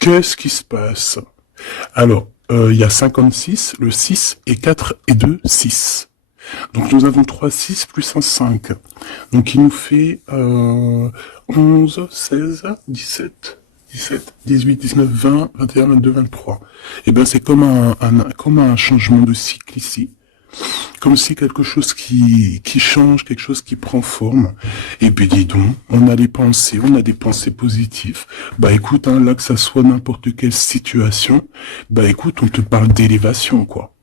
Qu'est-ce qui se passe? Alors, il y a 56, le 6 et 4 et 2, 6. Donc nous avons 3 6 plus un 5. Donc il nous fait 11, 16, 17, 17, 18, 19, 20, 21, 22, 23. Et bien c'est comme un changement de cycle ici. Comme si quelque chose qui change, quelque chose qui prend forme. Et puis dis donc, on a des pensées positives. Bah écoute, hein, là que ça soit n'importe quelle situation, bah écoute, on te parle d'élévation, quoi.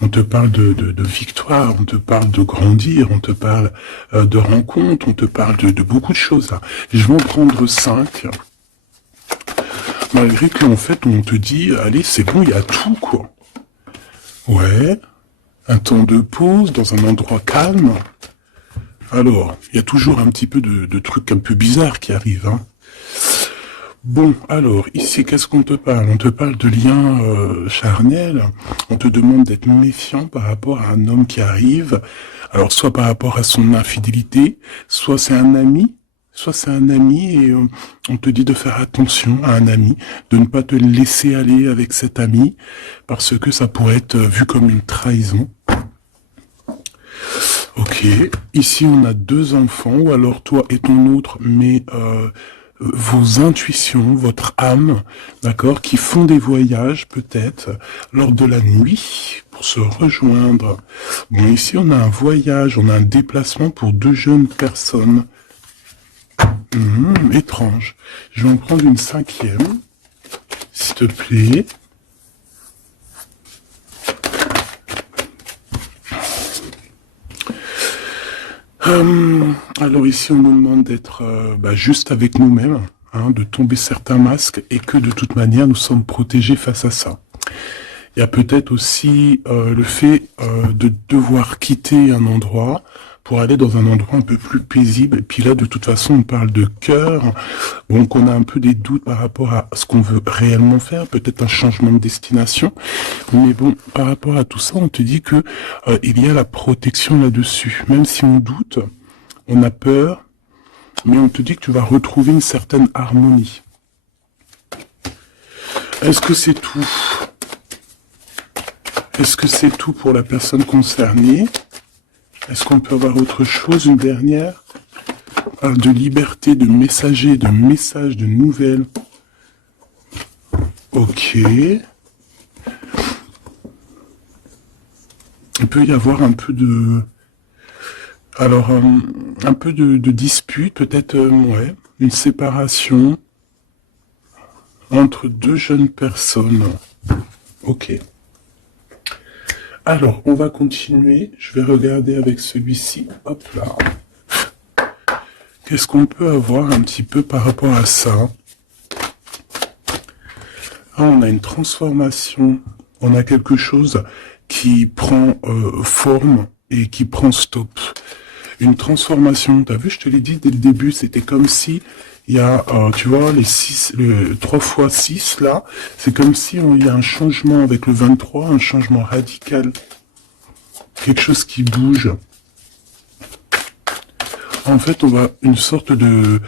On te parle de victoire, on te parle de grandir, on te parle de rencontre, on te parle de beaucoup de choses. Là. Je vais en prendre 5. Malgré que là, en fait, on te dit, allez, c'est bon, il y a tout, quoi. Ouais, un temps de pause dans un endroit calme. Alors, il y a toujours un petit peu de trucs un peu bizarres qui arrivent, hein. Bon, alors, ici, qu'est-ce qu'on te parle? On te parle de liens charnels. On te demande d'être méfiant par rapport à un homme qui arrive. Alors, soit par rapport à son infidélité, soit c'est un ami, et on te dit de faire attention à un ami, de ne pas te laisser aller avec cet ami, parce que ça pourrait être vu comme une trahison. Ok, ici on a 2 enfants, ou alors toi et ton autre, mais vos intuitions, votre âme, d'accord, qui font des voyages peut-être lors de la nuit pour se rejoindre. Bon, ici on a un voyage, on a un déplacement pour 2 jeunes personnes. Étrange. Je vais en prendre une 5e, s'il te plaît. Alors ici on nous demande d'être juste avec nous-mêmes, hein, de tomber certains masques et que de toute manière nous sommes protégés face à ça. Il y a peut-être aussi le fait de devoir quitter un endroit pour aller dans un endroit un peu plus paisible. Et puis là, de toute façon, on parle de cœur. Donc, on a un peu des doutes par rapport à ce qu'on veut réellement faire. Peut-être un changement de destination. Mais bon, par rapport à tout ça, on te dit que il y a la protection là-dessus. Même si on doute, on a peur, mais on te dit que tu vas retrouver une certaine harmonie. Est-ce que c'est tout? Est-ce que c'est tout pour la personne concernée? Est-ce qu'on peut avoir autre chose, une dernière? On parle de liberté, de messager, de messages, de nouvelles. Ok. Il peut y avoir un peu de... Alors, un peu de dispute, peut-être, ouais, une séparation entre 2 jeunes personnes. Ok. Alors, on va continuer. Je vais regarder avec celui-ci. Hop là. Qu'est-ce qu'on peut avoir un petit peu par rapport à ça? Ah, on a une transformation. On a quelque chose qui prend forme et qui prend stop. Une transformation. T'as vu, je te l'ai dit dès le début, c'était comme si il y a, tu vois, le 3 fois 6 là, c'est comme si il y a un changement avec le 23, un changement radical. Quelque chose qui bouge. En fait, on va une sorte de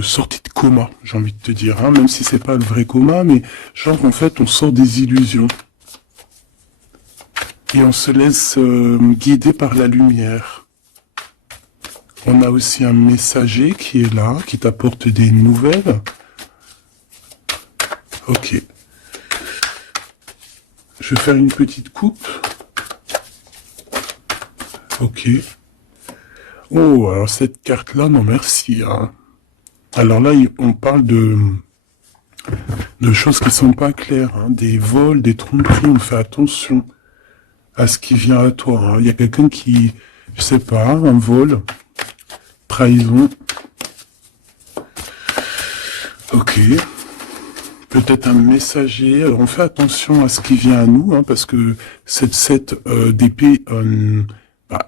sortie de coma, j'ai envie de te dire, hein, même si c'est pas le vrai coma, mais genre en fait, on sort des illusions. Et on se laisse guider par la lumière. On a aussi un messager qui est là, qui t'apporte des nouvelles. Ok. Je vais faire une petite coupe. Ok. Oh, alors cette carte-là, non merci. Hein. Alors là, on parle de choses qui sont pas claires. Hein. Des vols, des tromperies, on fait attention à ce qui vient à toi. Hein. Il y a quelqu'un qui, je sais pas, un vol, trahison. Ok. Peut-être un messager. Alors on fait attention à ce qui vient à nous, hein, parce que cette 7 d'épée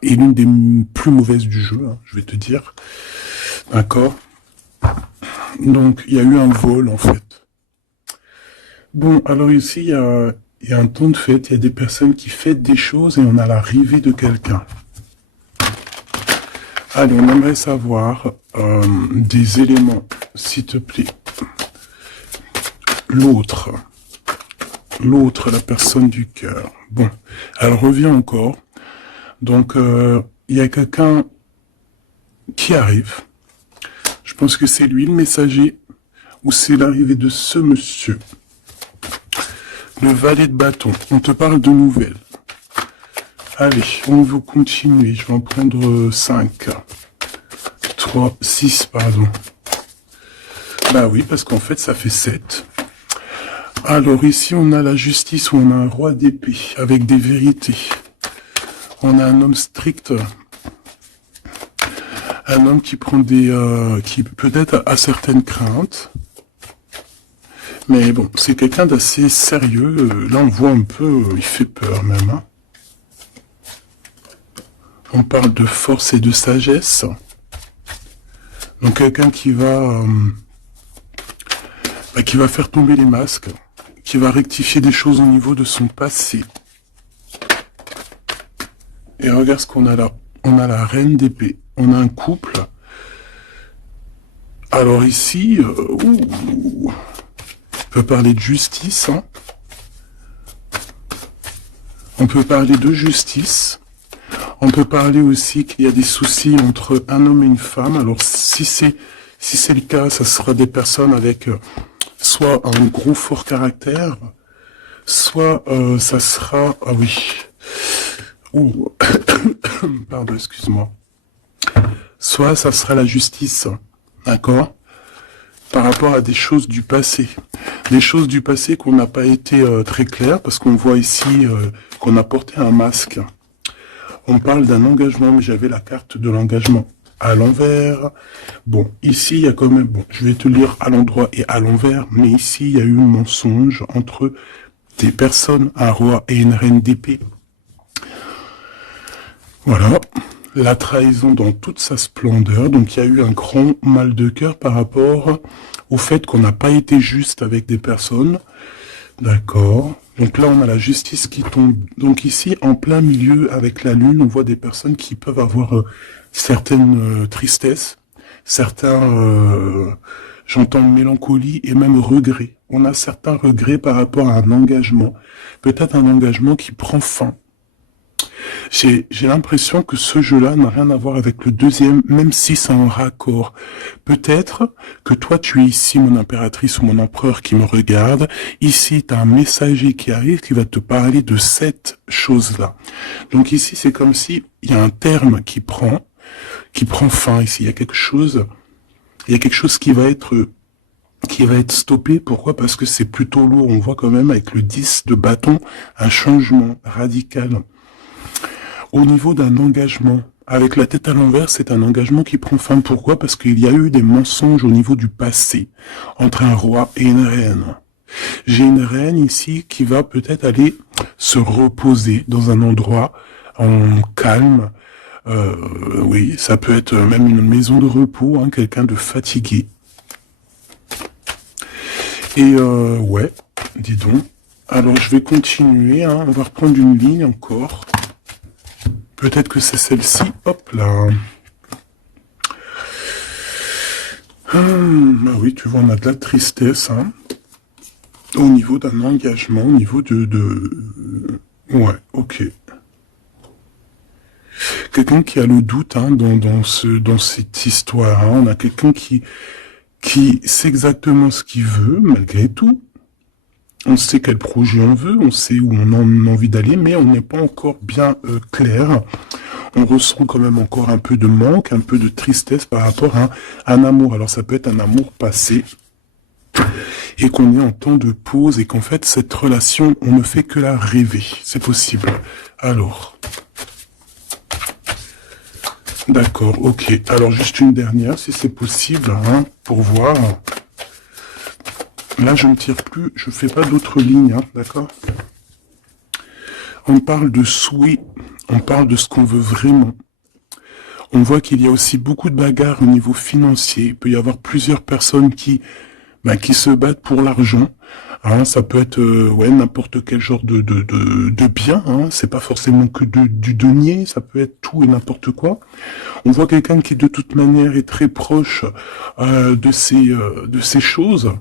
est l'une des plus mauvaises du jeu, hein, je vais te dire. D'accord. Donc il y a eu un vol en fait. Bon, alors ici il y a un temps de fête, il y a des personnes qui fêtent des choses et on a l'arrivée de quelqu'un. Allez, on aimerait savoir des éléments, s'il te plaît. l'autre. L'autre, la personne du cœur. Bon, elle revient encore. Donc, il y a quelqu'un qui arrive. Je pense que c'est lui le messager, ou c'est l'arrivée de ce monsieur. Le valet de bâton. On te parle de nouvelles. Allez, on va continuer. Je vais en prendre 5. 3, 6, pardon. Bah oui, parce qu'en fait, ça fait 7. Alors ici, on a la justice, où on a un roi d'épée, avec des vérités. On a un homme strict. Un homme qui prend des... qui peut-être a certaines craintes. Mais bon, c'est quelqu'un d'assez sérieux. Là, on voit un peu... il fait peur, même. Hein. On parle de force et de sagesse. Donc, quelqu'un qui va faire tomber les masques. Qui va rectifier des choses au niveau de son passé. Et regarde ce qu'on a là. On a la reine d'épée. On a un couple. Alors ici, on peut parler de justice. Hein. On peut parler de justice. On peut parler aussi qu'il y a des soucis entre un homme et une femme. Alors si c'est le cas, ça sera des personnes avec soit un gros fort caractère, soit ça sera... Ah oui. Ouh. Pardon, excuse-moi. Soit ça sera la justice, d'accord, par rapport à des choses du passé. Des choses du passé qu'on n'a pas été très claires, parce qu'on voit ici qu'on a porté un masque. On parle d'un engagement, mais j'avais la carte de l'engagement à l'envers. Bon, ici, il y a quand même... Bon, je vais te lire à l'endroit et à l'envers, mais ici, il y a eu un mensonge entre des personnes, un roi et une reine d'épée. Voilà, la trahison dans toute sa splendeur. Donc il y a eu un grand mal de cœur par rapport au fait qu'on n'a pas été juste avec des personnes. D'accord. Donc là, on a la justice qui tombe. Donc ici, en plein milieu, avec la lune, on voit des personnes qui peuvent avoir certaines tristesses, certains, j'entends mélancolie et même regret. On a certains regrets par rapport à un engagement. Peut-être un engagement qui prend fin. J'ai l'impression que ce jeu-là n'a rien à voir avec le deuxième, même si c'est en raccord. Peut-être que toi, tu es ici, mon impératrice ou mon empereur qui me regarde. Ici, tu as un messager qui arrive, qui va te parler de cette chose-là. Donc ici, c'est comme si il y a un terme qui prend fin ici. Il y a quelque chose qui va être stoppé. Pourquoi? Parce que c'est plutôt lourd. On voit quand même avec le 10 de bâton un changement radical. Au niveau d'un engagement, avec la tête à l'envers, c'est un engagement qui prend fin. Pourquoi? Parce qu'il y a eu des mensonges au niveau du passé, entre un roi et une reine. J'ai une reine ici qui va peut-être aller se reposer dans un endroit en calme. Oui, ça peut être même une maison de repos, hein, quelqu'un de fatigué. Et ouais, dis donc. Alors je vais continuer, hein, on va reprendre une ligne encore. Peut-être que c'est celle-ci. Hop là. Bah oui, tu vois, on a de la tristesse. Hein, au niveau d'un engagement, au niveau ouais, ok. Quelqu'un qui a le doute hein, dans cette histoire. Hein. On a quelqu'un qui sait exactement ce qu'il veut, malgré tout. On sait quel projet on veut, on sait où on a envie d'aller, mais on n'est pas encore bien clair. On ressent quand même encore un peu de manque, un peu de tristesse par rapport à un amour. Alors ça peut être un amour passé, et qu'on est en temps de pause, et qu'en fait, cette relation, on ne fait que la rêver. C'est possible. Alors... D'accord, ok. Alors juste une dernière, si c'est possible, hein, pour voir... Là, je ne tire plus, je fais pas d'autres lignes, hein, d'accord? On parle de souhait, on parle de ce qu'on veut vraiment. On voit qu'il y a aussi beaucoup de bagarres au niveau financier. Il peut y avoir plusieurs personnes qui se battent pour l'argent. Hein, ça peut être ouais, n'importe quel genre de bien. Hein, c'est pas forcément que du denier, ça peut être tout et n'importe quoi. On voit quelqu'un qui de toute manière est très proche de ces choses.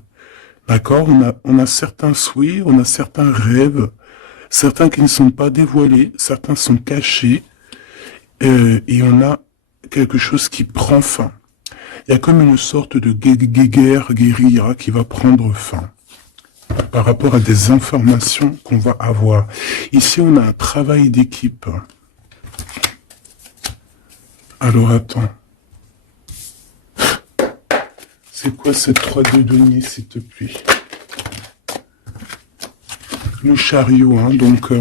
D'accord? On a certains souhaits, on a certains rêves, certains qui ne sont pas dévoilés, certains sont cachés, et on a quelque chose qui prend fin. Il y a comme une sorte de guérilla qui va prendre fin par rapport à des informations qu'on va avoir. Ici, on a un travail d'équipe. Alors, attends. C'est quoi cette 3D denier, s'il te plaît? Le chariot, hein, donc...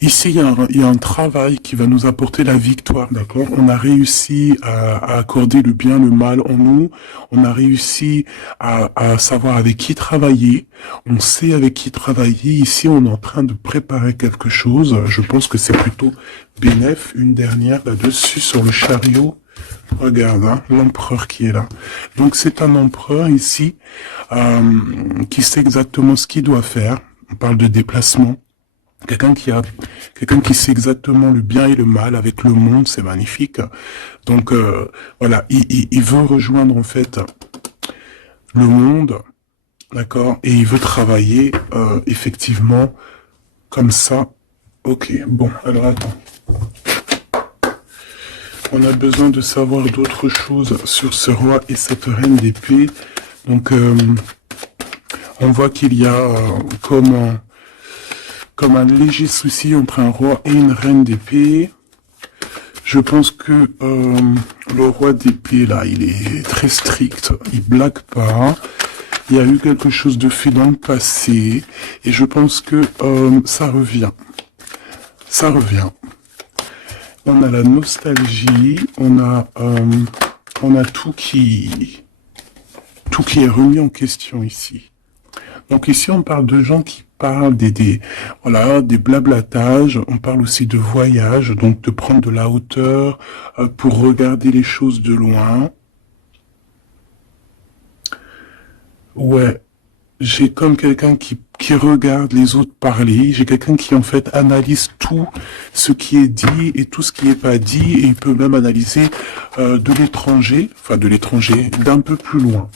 ici, il y a un travail qui va nous apporter la victoire, d'accord? On a réussi à accorder le bien, le mal en nous. On a réussi à savoir avec qui travailler. On sait avec qui travailler. Ici, on est en train de préparer quelque chose. Je pense que c'est plutôt bénéf. Une dernière là-dessus sur le chariot. Regarde, hein, l'empereur qui est là. Donc, c'est un empereur ici qui sait exactement ce qu'il doit faire. On parle de déplacement. Quelqu'un qui sait exactement le bien et le mal avec le monde, c'est magnifique. Donc voilà, il veut rejoindre en fait le monde, d'accord, et il veut travailler effectivement comme ça. Ok, bon, alors attends. On a besoin de savoir d'autres choses sur ce roi et cette reine d'épée. Donc on voit qu'il y a comme un léger souci entre un roi et une reine d'épée. Je pense que le roi d'épée, là, il est très strict, il blague pas. Il y a eu quelque chose de fait dans le passé, et je pense que ça revient. Ça revient. On a la nostalgie, on a tout qui est remis en question ici. Donc ici, on parle de gens qui parlent voilà, des blablatages. On parle aussi de voyage, donc de prendre de la hauteur pour regarder les choses de loin. Ouais, j'ai comme quelqu'un qui regarde les autres parler. J'ai quelqu'un qui en fait analyse tout ce qui est dit et tout ce qui n'est pas dit. Et il peut même analyser de l'étranger, enfin de l'étranger, d'un peu plus loin.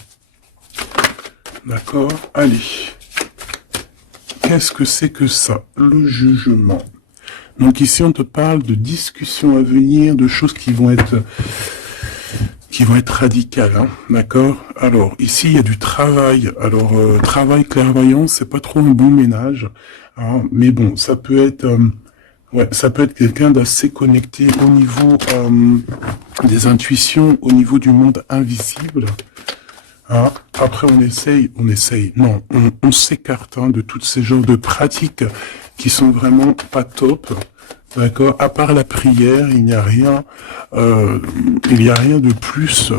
D'accord? Allez. Qu'est-ce que c'est que ça? Le jugement. Donc ici, on te parle de discussions à venir, de choses qui vont être radicales, hein, d'accord? Alors, ici, il y a du travail. Alors, travail clairvoyant, c'est pas trop un bon ménage, hein, mais bon, ça peut être... ouais, ça peut être quelqu'un d'assez connecté au niveau des intuitions, au niveau du monde invisible. Hein, après, non, on s'écarte hein, de tous ces genres de pratiques qui sont vraiment pas top, d'accord. À part la prière, il n'y a rien de plus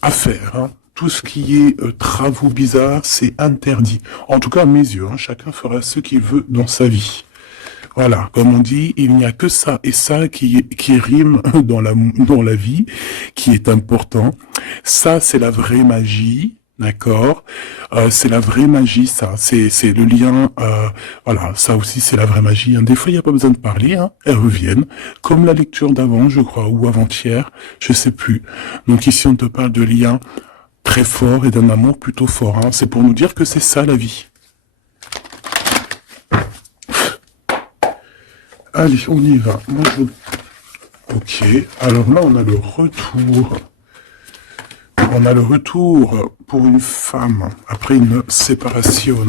à faire. Hein. Tout ce qui est travaux bizarres, c'est interdit. En tout cas, à mes yeux, hein, chacun fera ce qu'il veut dans sa vie. Voilà, comme on dit, il n'y a que ça et ça qui rime dans la vie, qui est important. Ça, c'est la vraie magie, d'accord. C'est la vraie magie, ça. C'est le lien. Voilà, ça aussi, c'est la vraie magie. Hein. Des fois, il n'y a pas besoin de parler. Hein. Elles reviennent, comme la lecture d'avant, je crois, ou avant-hier, je sais plus. Donc ici, on te parle de liens très forts et d'un amour plutôt fort. Hein. C'est pour nous dire que c'est ça la vie. Allez, on y va. Moi, ok. Alors là, on a le retour. On a le retour pour une femme après une séparation.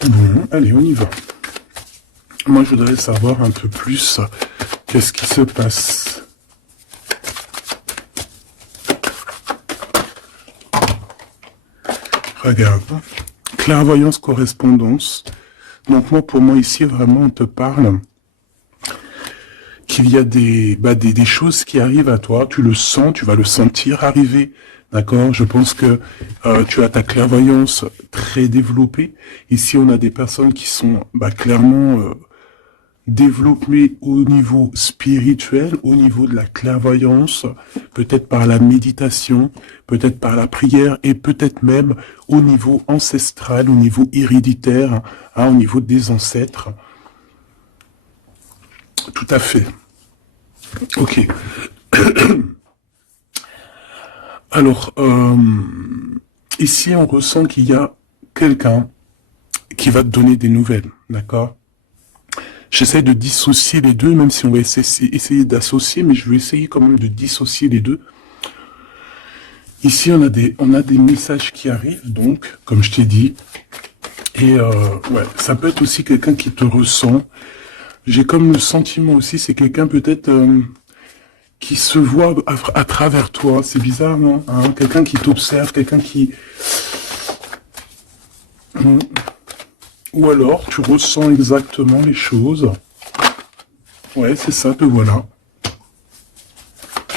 Bon, allez, on y va. Moi, je voudrais savoir un peu plus qu'est-ce qui se passe. Regarde. Clairvoyance, correspondance. Donc moi, pour moi, ici, vraiment, on te parle qu'il y a des choses qui arrivent à toi. Tu le sens, tu vas le sentir arriver. D'accord? Je pense que tu as ta clairvoyance très développée. Ici, on a des personnes qui sont clairement développées au niveau spirituel, au niveau de la clairvoyance, peut-être par la méditation, peut-être par la prière, et peut-être même au niveau ancestral, au niveau héréditaire, hein, au niveau des ancêtres. Tout à fait. Ok. Alors, Ici, on ressent qu'il y a quelqu'un qui va te donner des nouvelles, d'accord? J'essaie de dissocier les deux, même si on va essayer d'associer, mais je vais essayer quand même de dissocier les deux. Ici, on a des messages qui arrivent, donc, comme je t'ai dit. Et ouais, ça peut être aussi quelqu'un qui te ressent. J'ai comme le sentiment aussi, c'est quelqu'un peut-être qui se voit à travers toi. C'est bizarre, non, hein? Quelqu'un qui t'observe, quelqu'un qui... Ou alors, tu ressens exactement les choses. Ouais, c'est ça, te voilà.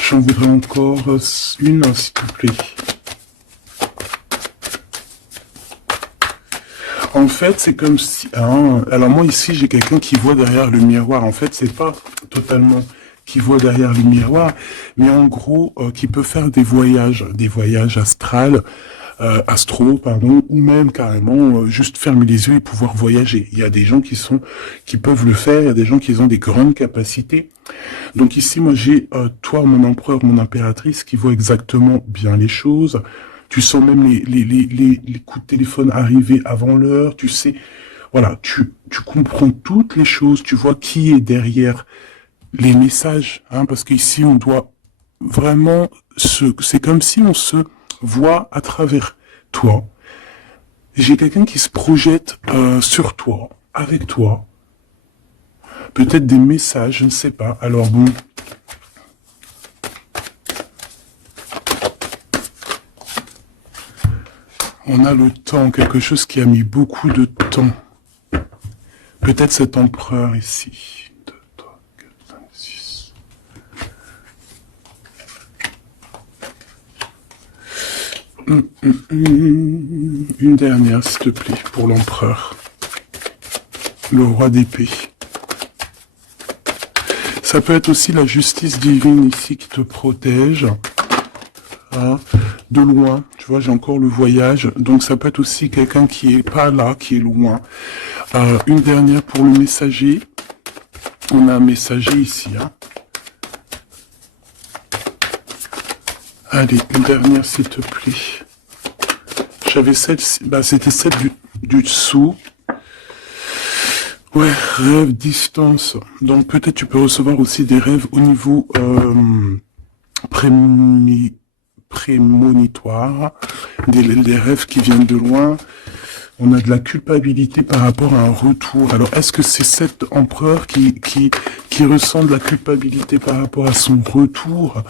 J'en voudrais encore une, s'il te plaît. En fait, c'est comme si... Hein, alors moi, ici, j'ai quelqu'un qui voit derrière le miroir. En fait, c'est pas totalement qui voit derrière le miroir, mais en gros, qui peut faire des voyages astrales, astro, pardon, ou même carrément juste fermer les yeux et pouvoir voyager. Il y a des gens qui peuvent le faire, il y a des gens qui ont des grandes capacités. Donc ici, moi, j'ai toi, mon empereur, mon impératrice, qui voit exactement bien les choses. Tu sens même les coups de téléphone arriver avant l'heure. Tu sais, voilà, tu comprends toutes les choses. Tu vois qui est derrière les messages, hein, parce qu'ici, on doit vraiment c'est comme si on se voit à travers toi. J'ai quelqu'un qui se projette sur toi, avec toi. Peut-être des messages, je ne sais pas. Alors bon. On a le temps, quelque chose qui a mis beaucoup de temps. Peut-être cet empereur ici. 2, 3, 4, 5, 6. Une dernière, s'il te plaît, pour l'empereur. Le roi d'épée. Ça peut être aussi la justice divine ici qui te protège. Hein, de loin, tu vois, j'ai encore le voyage. Donc ça peut être aussi quelqu'un qui est pas là, qui est loin. Une dernière pour le messager. On a un messager ici. Hein. Allez, une dernière s'il te plaît. J'avais celle, bah c'était celle du dessous. Ouais, rêve, distance. Donc peut-être tu peux recevoir aussi des rêves au niveau prémonitoire, des rêves qui viennent de loin. On a de la culpabilité par rapport à un retour. Alors, est-ce que c'est cet empereur qui ressent de la culpabilité par rapport à son retour,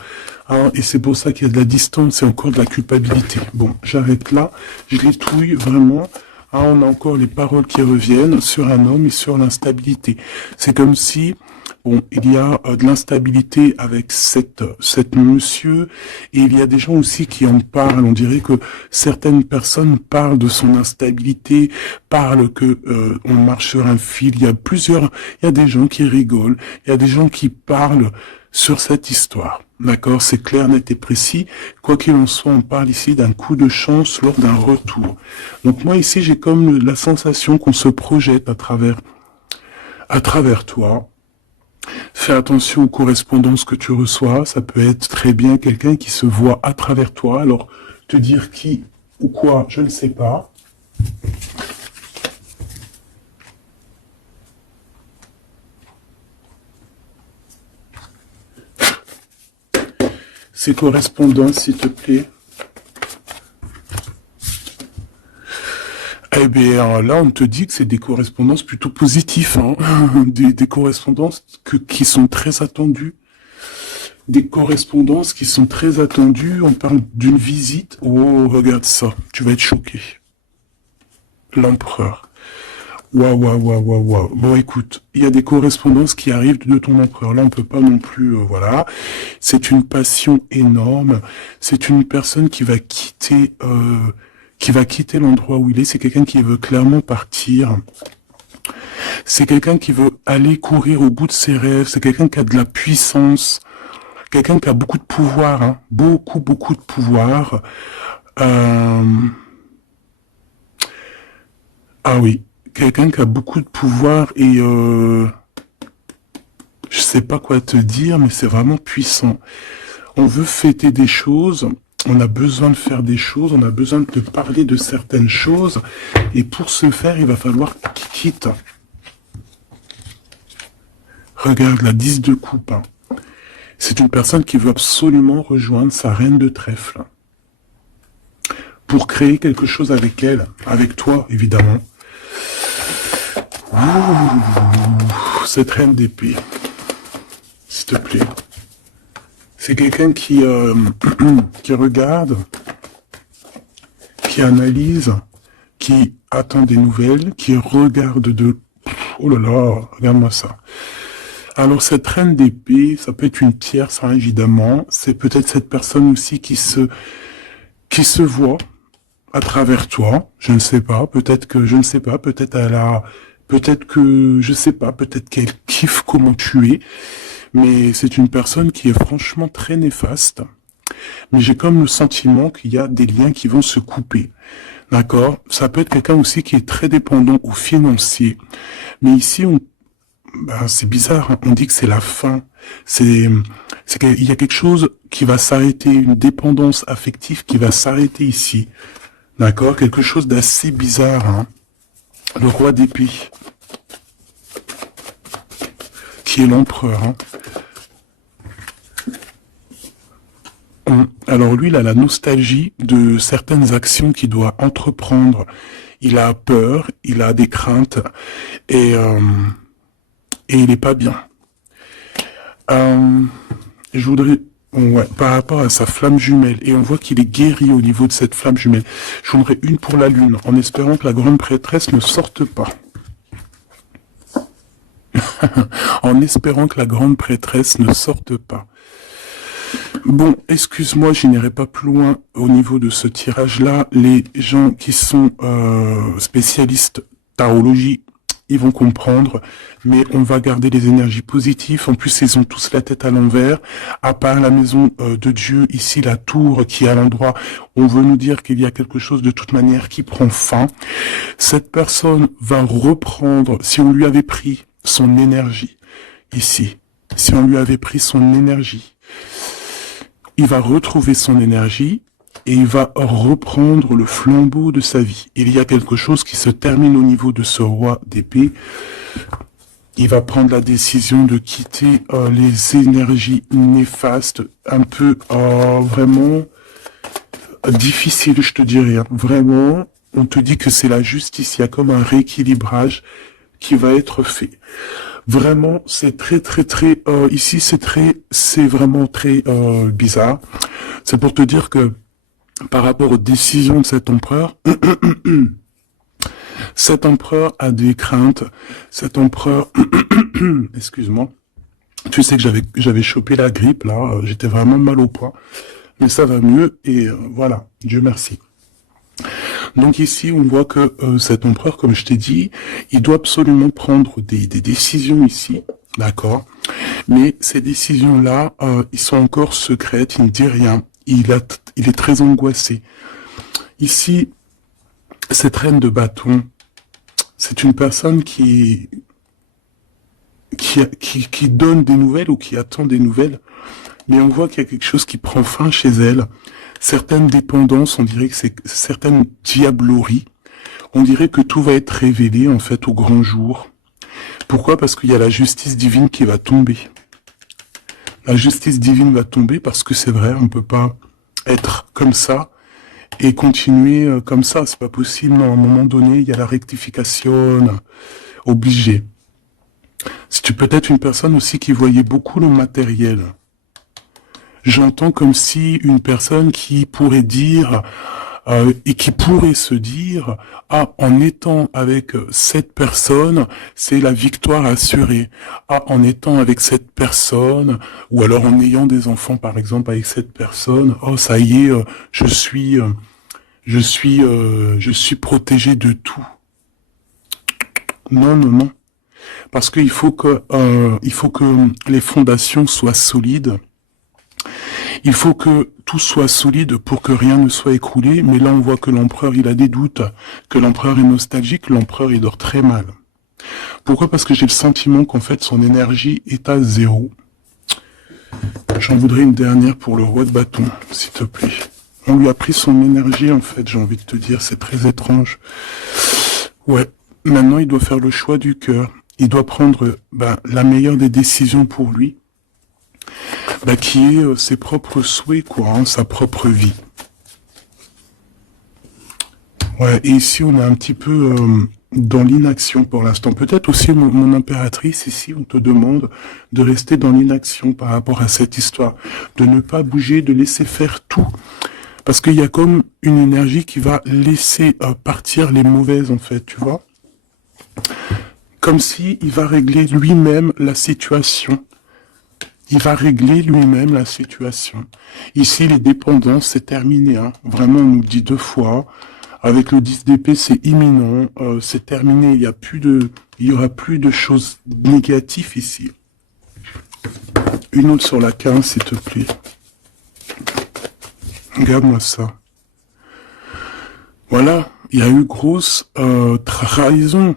hein, et c'est pour ça qu'il y a de la distance et encore de la culpabilité. Bon, j'arrête là. Je les touille vraiment. Hein, on a encore les paroles qui reviennent sur un homme et sur l'instabilité. C'est comme si... Bon, il y a de l'instabilité avec cette monsieur, et il y a des gens aussi qui en parlent. On dirait que certaines personnes parlent de son instabilité, parlent que on marche sur un fil. Il y a des gens qui rigolent, il y a des gens qui parlent sur cette histoire. D'accord, c'est clair, net et précis. Quoi qu'il en soit, on parle ici d'un coup de chance lors d'un retour. Donc moi ici, j'ai comme la sensation qu'on se projette à travers toi. Fais attention aux correspondances que tu reçois. Ça peut être très bien quelqu'un qui se voit à travers toi. Alors, te dire qui ou quoi, je ne sais pas. Ces correspondances, s'il te plaît. Eh bien, là, on te dit que c'est des correspondances plutôt positives, hein. Des correspondances qui sont très attendues. Des correspondances qui sont très attendues. On parle d'une visite. Oh, regarde ça. Tu vas être choqué. L'empereur. Waouh. Bon, écoute, il y a des correspondances qui arrivent de ton empereur. Là, on peut pas non plus, voilà. C'est une passion énorme. C'est une personne qui va quitter l'endroit où il est. C'est quelqu'un qui veut clairement partir. C'est quelqu'un qui veut aller courir au bout de ses rêves. C'est quelqu'un qui a de la puissance. Quelqu'un qui a beaucoup de pouvoir, hein. Beaucoup de pouvoir. Ah oui. Quelqu'un qui a beaucoup de pouvoir et je sais pas quoi te dire, mais c'est vraiment puissant. On veut fêter des choses On a besoin de faire des choses, on a besoin de te parler de certaines choses. Et pour ce faire, il va falloir qu'il quitte. Regarde, la 10 de coupe. Hein. C'est une personne qui veut absolument rejoindre sa reine de trèfle. Pour créer quelque chose avec elle, avec toi, évidemment. Ouh, cette reine d'épée. S'il te plaît. C'est quelqu'un qui regarde, qui analyse, qui attend des nouvelles, qui regarde de... Oh là là, regarde-moi ça. Alors cette reine d'épée, ça peut être une tierce, hein, évidemment. C'est peut-être cette personne aussi qui se voit à travers toi. Je ne sais pas. Peut-être que je ne sais pas. Peut-être elle a, peut-être que je sais pas. Peut-être qu'elle kiffe comment tu es. Mais c'est une personne qui est franchement très néfaste. Mais j'ai comme le sentiment qu'il y a des liens qui vont se couper. D'accord? Ça peut être quelqu'un aussi qui est très dépendant ou financier. Mais ici, c'est bizarre, hein. On dit que c'est la fin. C'est qu'il y a quelque chose qui va s'arrêter, une dépendance affective qui va s'arrêter ici. D'accord? Quelque chose d'assez bizarre, hein. Le roi d'épée. Qui est l'empereur, hein. Alors lui, il a la nostalgie de certaines actions qu'il doit entreprendre. Il a peur, il a des craintes et il n'est pas bien. Je voudrais, ouais, par rapport à sa flamme jumelle, et on voit qu'il est guéri au niveau de cette flamme jumelle. Je voudrais une pour la lune, en espérant que la grande prêtresse ne sorte pas. En espérant que la grande prêtresse ne sorte pas. Bon, excuse-moi, je n'irai pas plus loin au niveau de ce tirage-là. Les gens qui sont spécialistes tarologie, ils vont comprendre, mais on va garder les énergies positives. En plus, ils ont tous la tête à l'envers. À part la maison de Dieu, ici, la tour qui est à l'endroit, on veut nous dire qu'il y a quelque chose de toute manière qui prend fin. Cette personne va reprendre, si on lui avait pris son énergie, ici, si on lui avait pris son énergie, il va retrouver son énergie et il va reprendre le flambeau de sa vie. Il y a quelque chose qui se termine au niveau de ce roi d'épée. Il va prendre la décision de quitter les énergies néfastes, un peu vraiment difficiles, je te dirais. Hein. Vraiment, on te dit que c'est la justice. Il y a comme un rééquilibrage qui va être fait. Vraiment, c'est très, ici, c'est vraiment très bizarre. C'est pour te dire que, par rapport aux décisions de cet empereur, cet empereur a des craintes. Cet empereur, excuse-moi, tu sais que j'avais chopé la grippe, là, j'étais vraiment mal au poing. Mais ça va mieux, et voilà, Dieu merci. Donc ici, on voit que cet empereur, comme je t'ai dit, il doit absolument prendre des décisions ici, d'accord? Mais ces décisions-là, ils sont encore secrètes, il ne dit rien. Il est très angoissé. Ici, cette reine de bâton, c'est une personne qui donne des nouvelles ou qui attend des nouvelles, mais on voit qu'il y a quelque chose qui prend fin chez elle. Certaines dépendances, on dirait que c'est certaines diableries. On dirait que tout va être révélé, en fait, au grand jour. Pourquoi? Parce qu'il y a la justice divine qui va tomber. La justice divine va tomber parce que c'est vrai, on ne peut pas être comme ça et continuer comme ça. C'est pas possible. À un moment donné, il y a la rectification obligée. Si tu peux être une personne aussi qui voyait beaucoup le matériel. J'entends comme si une personne qui pourrait dire et qui pourrait se dire en étant avec cette personne, c'est la victoire assurée. En étant avec cette personne, ou alors en ayant des enfants par exemple avec cette personne, ça y est, je suis protégé de tout. Non, non, non. Parce qu'il faut que les fondations soient solides. Il faut que tout soit solide pour que rien ne soit écroulé, mais là on voit que l'empereur il a des doutes, que l'empereur est nostalgique, l'empereur il dort très mal. Pourquoi? Parce que j'ai le sentiment qu'en fait son énergie est à zéro. J'en voudrais une dernière pour le roi de bâton, s'il te plaît. On lui a pris son énergie, en fait, j'ai envie de te dire. C'est très étrange. Ouais. Maintenant, il doit faire le choix du cœur. Il doit prendre la meilleure des décisions pour lui, qui est ses propres souhaits, quoi, hein, sa propre vie. Ouais, et ici, on est un petit peu dans l'inaction pour l'instant. Peut-être aussi, mon impératrice, ici, on te demande de rester dans l'inaction par rapport à cette histoire, de ne pas bouger, de laisser faire tout. Parce qu'il y a comme une énergie qui va laisser partir les mauvaises, en fait, tu vois. Comme si il va régler lui-même la situation. Il va régler lui-même la situation. Ici, les dépendances, c'est terminé. Hein. Vraiment, on nous dit 2 fois. Avec le 10 d'épée, c'est imminent. C'est terminé. Il y aura plus de choses négatives ici. Une autre sur la 15, s'il te plaît. Regarde-moi ça. Voilà. Il y a eu grosse trahison.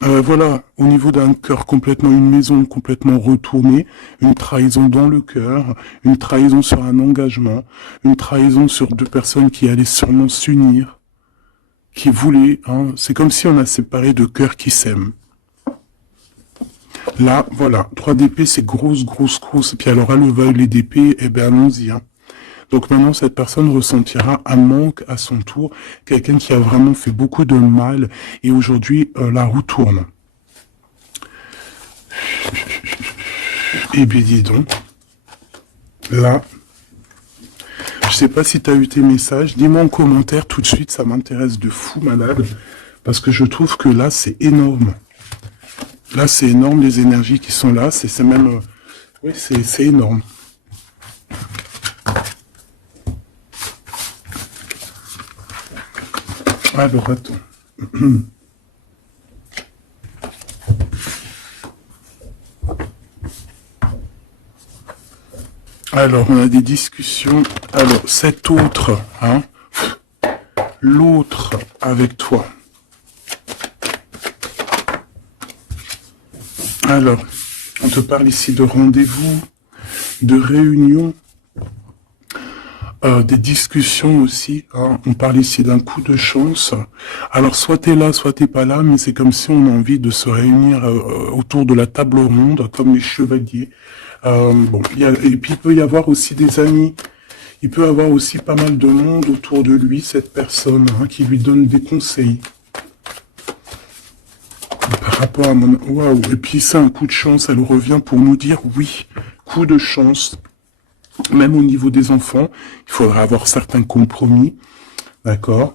Voilà, au niveau d'un cœur complètement, une maison complètement retournée, une trahison dans le cœur, une trahison sur un engagement, une trahison sur 2 personnes qui allaient sûrement s'unir, qui voulaient, hein, c'est comme si on a séparé 2 cœurs qui s'aiment. Là, voilà, 3 d'épée, c'est grosse, et puis alors à le violet d'épée, eh ben allons-y, hein. Donc maintenant, cette personne ressentira un manque à son tour, quelqu'un qui a vraiment fait beaucoup de mal, et aujourd'hui, la roue tourne. Eh bien, dis donc. Là, je sais pas si tu as eu tes messages, dis-moi en commentaire tout de suite, ça m'intéresse de fou malade, parce que je trouve que là, c'est énorme. Là, c'est énorme, les énergies qui sont là, c'est même... oui, c'est énorme. Alors, attends. Alors, on a des discussions. Alors, cet autre, hein, l'autre avec toi. Alors, on te parle ici de rendez-vous, de réunion, des discussions aussi. Hein. On parle ici d'un coup de chance. Alors, soit t'es là, soit t'es pas là, mais c'est comme si on a envie de se réunir autour de la table ronde, comme les chevaliers. Bon, et puis il peut y avoir aussi des amis. Il peut avoir aussi pas mal de monde autour de lui, cette personne, hein, qui lui donne des conseils. Par rapport à mon... Waouh. Et puis c'est un coup de chance, elle revient pour nous dire oui, coup de chance. Même au niveau des enfants, il faudra avoir certains compromis, d'accord.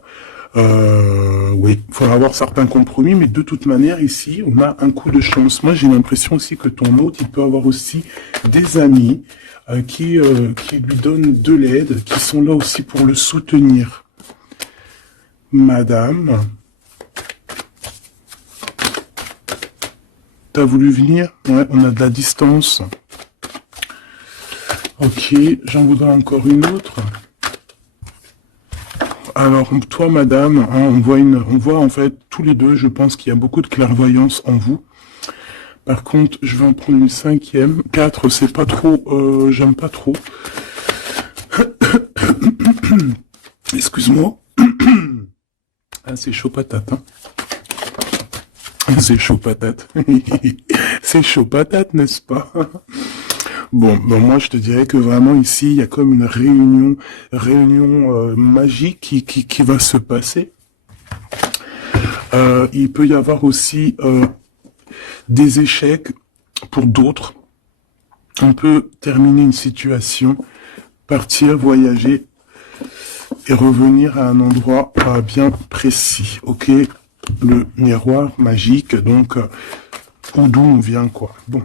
Oui, il faudra avoir certains compromis, mais de toute manière, ici, on a un coup de chance. Moi, j'ai l'impression aussi que ton hôte, il peut avoir aussi des amis qui lui donnent de l'aide, qui sont là aussi pour le soutenir. Madame, t'as voulu venir? Ouais, on a de la distance. Ok, j'en voudrais encore une autre. Alors, toi, madame, hein, on voit en fait, tous les deux, je pense qu'il y a beaucoup de clairvoyance en vous. Par contre, je vais en prendre une 5e. 4, c'est pas trop, j'aime pas trop. Excuse-moi. Ah, c'est chaud patate, hein. C'est chaud patate. C'est chaud patate, n'est-ce pas? Bon, moi je te dirais que vraiment ici, il y a comme une réunion magique qui va se passer. Il peut y avoir aussi des échecs pour d'autres. On peut terminer une situation, partir, voyager et revenir à un endroit bien précis. Ok, le miroir magique, donc d'où on vient, quoi. Bon.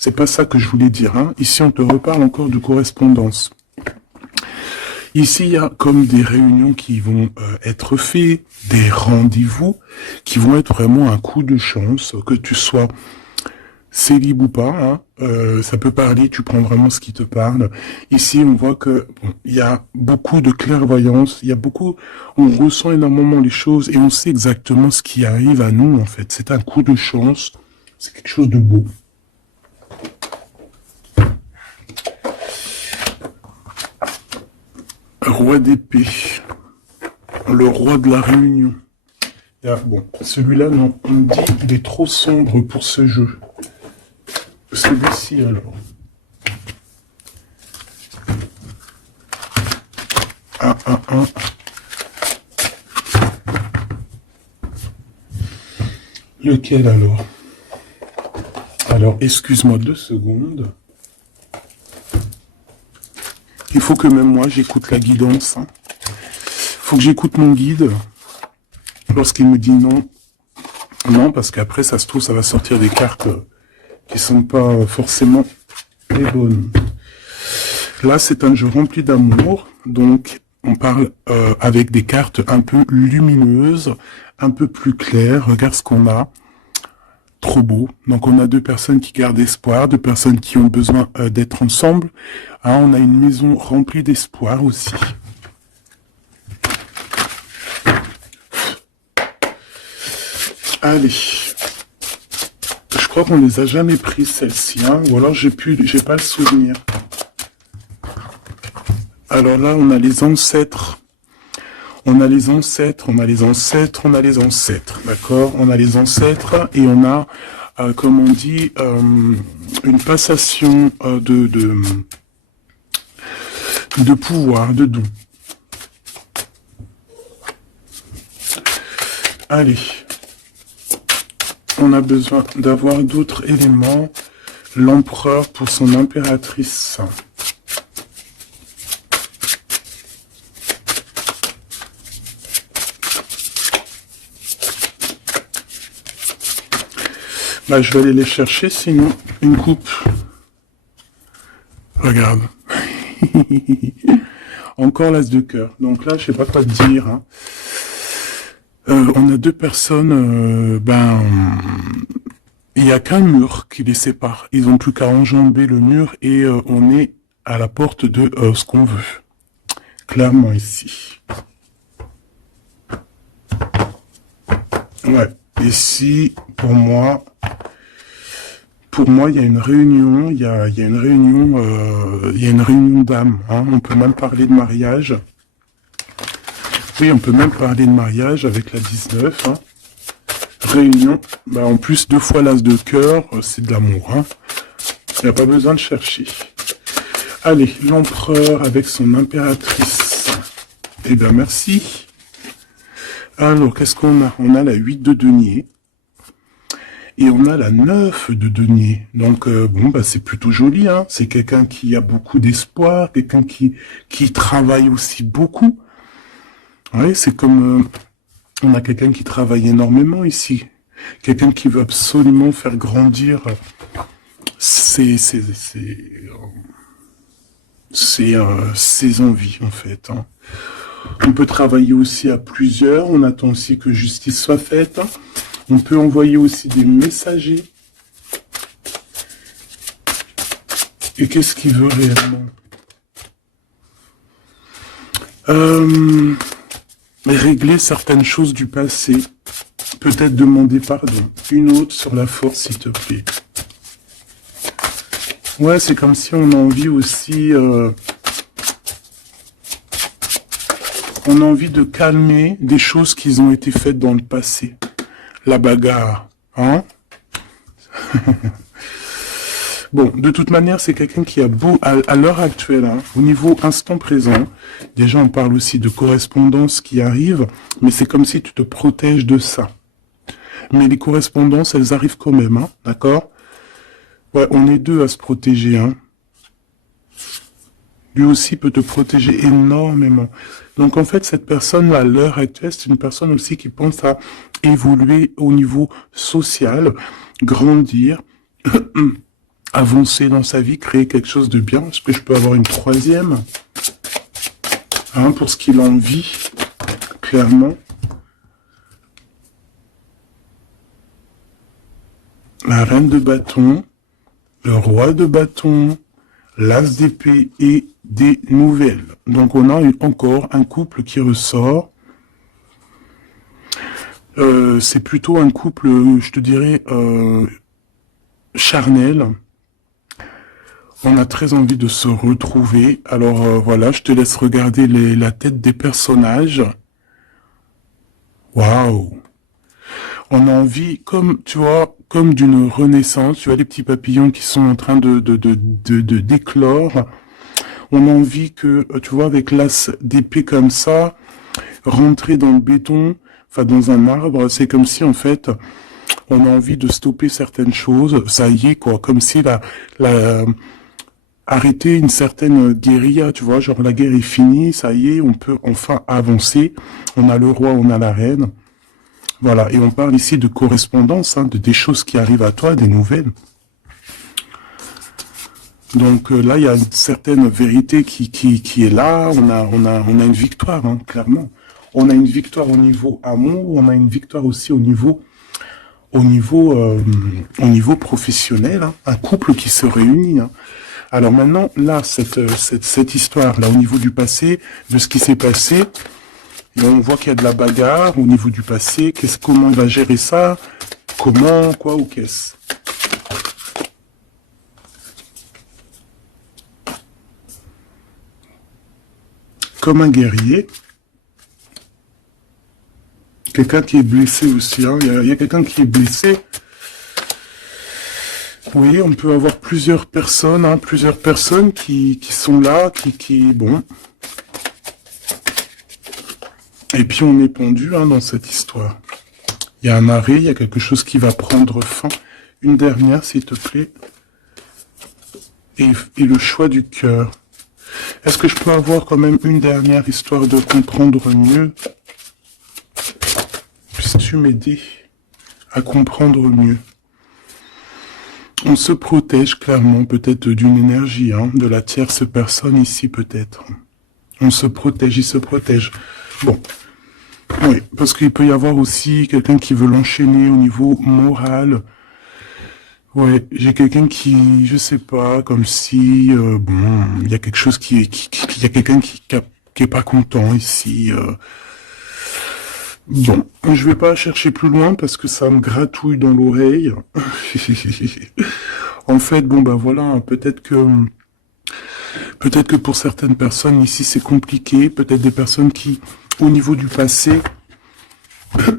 C'est pas ça que je voulais dire. Hein. Ici, on te reparle encore de correspondance. Ici, il y a comme des réunions qui vont être faites, des rendez-vous qui vont être vraiment un coup de chance, que tu sois célib ou pas. Hein. Ça peut parler, tu prends vraiment ce qui te parle. Ici, on voit que il y a beaucoup de clairvoyance, il y a beaucoup, on ressent énormément les choses et on sait exactement ce qui arrive à nous, en fait. C'est un coup de chance, c'est quelque chose de beau. Roi d'épée. Le roi de la réunion. Bon, celui-là, non, on me dit qu'il est trop sombre pour ce jeu. Celui-ci, alors. Un. Lequel, alors? Alors, excuse-moi 2 secondes. Il faut que même moi, j'écoute la guidance. Il faut que j'écoute mon guide. Lorsqu'il me dit non. Non, parce qu'après, ça se trouve, ça va sortir des cartes qui sont pas forcément les bonnes. Là, c'est un jeu rempli d'amour. Donc, on parle avec des cartes un peu lumineuses, un peu plus claires. Regarde ce qu'on a. Trop beau. Donc on a 2 personnes qui gardent espoir, 2 personnes qui ont besoin d'être ensemble. Ah, on a une maison remplie d'espoir aussi. Allez. Je crois qu'on les a jamais pris celles-ci, hein, ou alors j'ai pas le souvenir. Alors là, on a les ancêtres. On a les ancêtres, d'accord? On a les ancêtres et on a, comme on dit, une passation de pouvoir, de don. Allez. On a besoin d'avoir d'autres éléments. L'empereur pour son impératrice. Bah, je vais aller les chercher, sinon, une coupe. Regarde. Encore l'as de cœur. Donc là, je sais pas quoi te dire. Hein. On a 2 personnes, il n'y a qu'un mur qui les sépare. Ils n'ont plus qu'à enjamber le mur et on est à la porte de ce qu'on veut. Clairement ici. Ouais. Ici, pour moi, il y a une réunion, il y a une réunion d'âmes. Hein. On peut même parler de mariage. Oui, on peut même parler de mariage avec la 19. Hein. Réunion. Bah, en plus, 2 fois l'as de cœur, c'est de l'amour. Hein. Il n'y a pas besoin de chercher. Allez, l'empereur avec son impératrice. Eh bien, merci. Alors, qu'est-ce qu'on a? On a la 8 de denier. Et on a la 9 de denier. Donc, c'est plutôt joli. Hein. C'est quelqu'un qui a beaucoup d'espoir, quelqu'un qui travaille aussi beaucoup. Oui, c'est comme... on a quelqu'un qui travaille énormément ici. Quelqu'un qui veut absolument faire grandir ses envies, en fait. Hein. On peut travailler aussi à plusieurs. On attend aussi que justice soit faite. On peut envoyer aussi des messagers. Et qu'est-ce qu'il veut réellement? Régler certaines choses du passé. Peut-être demander pardon. Une autre sur la force, s'il te plaît. Ouais, c'est comme si on a envie aussi... on a envie de calmer des choses qui ont été faites dans le passé. La bagarre, hein? Bon, de toute manière, c'est quelqu'un qui a beau, à l'heure actuelle, hein, au niveau instant présent, déjà on parle aussi de correspondance qui arrive, mais c'est comme si tu te protèges de ça. Mais les correspondances, elles arrivent quand même, hein, d'accord? Ouais, on est 2 à se protéger, hein. Lui aussi peut te protéger énormément. Donc en fait, cette personne, à l'heure actuelle, c'est une personne aussi qui pense à évoluer au niveau social, grandir, avancer dans sa vie, créer quelque chose de bien. Est-ce que je peux avoir une 3e, hein, pour ce qu'il en vit, clairement. La reine de bâton, le roi de bâton, l'as d'épée et des nouvelles. Donc on a encore un couple qui ressort. C'est plutôt un couple, je te dirais, charnel. On a très envie de se retrouver. Alors voilà, je te laisse regarder la tête des personnages. Waouh! On a envie, comme tu vois, comme d'une renaissance. Tu vois les petits papillons qui sont en train de d'éclore. On a envie que, tu vois, avec l'as d'épée comme ça, rentrer dans le béton, enfin dans un arbre, c'est comme si en fait on a envie de stopper certaines choses. Ça y est quoi, comme si la arrêter une certaine guérilla, tu vois, genre la guerre est finie, ça y est, on peut enfin avancer. On a le roi, on a la reine. Voilà, et on parle ici de correspondance, hein, de des choses qui arrivent à toi, des nouvelles. Donc là, il y a une certaine vérité qui est là. On a une victoire, hein, clairement. On a une victoire au niveau amour, on a une victoire aussi au niveau professionnel, hein, un couple qui se réunit. Hein. Alors maintenant, là, cette histoire, là, au niveau du passé, de ce qui s'est passé, et on voit qu'il y a de la bagarre au niveau du passé. Comment il va gérer ça? Comment, quoi ou qu'est-ce? Comme un guerrier. Quelqu'un qui est blessé aussi. Hein. Il y a quelqu'un qui est blessé. Oui, on peut avoir plusieurs personnes, hein, qui sont là, bon. Et puis on est pendu hein, dans cette histoire. Il y a un arrêt, il y a quelque chose qui va prendre fin. Une dernière, s'il te plaît. Et le choix du cœur. Est-ce que je peux avoir quand même une dernière histoire de comprendre mieux? Puisses-tu m'aider à comprendre mieux? On se protège clairement peut-être d'une énergie, hein, de la tierce personne ici peut-être. On se protège, il se protège. Bon, oui, parce qu'il peut y avoir aussi quelqu'un qui veut l'enchaîner au niveau moral. Ouais, j'ai quelqu'un qui, je sais pas, comme si, bon, il y a quelque chose il y a quelqu'un qui est pas content ici. Bon, je vais pas chercher plus loin parce que ça me gratouille dans l'oreille. En fait, bon bah voilà, hein, peut-être que pour certaines personnes ici c'est compliqué, peut-être des personnes qui, au niveau du passé,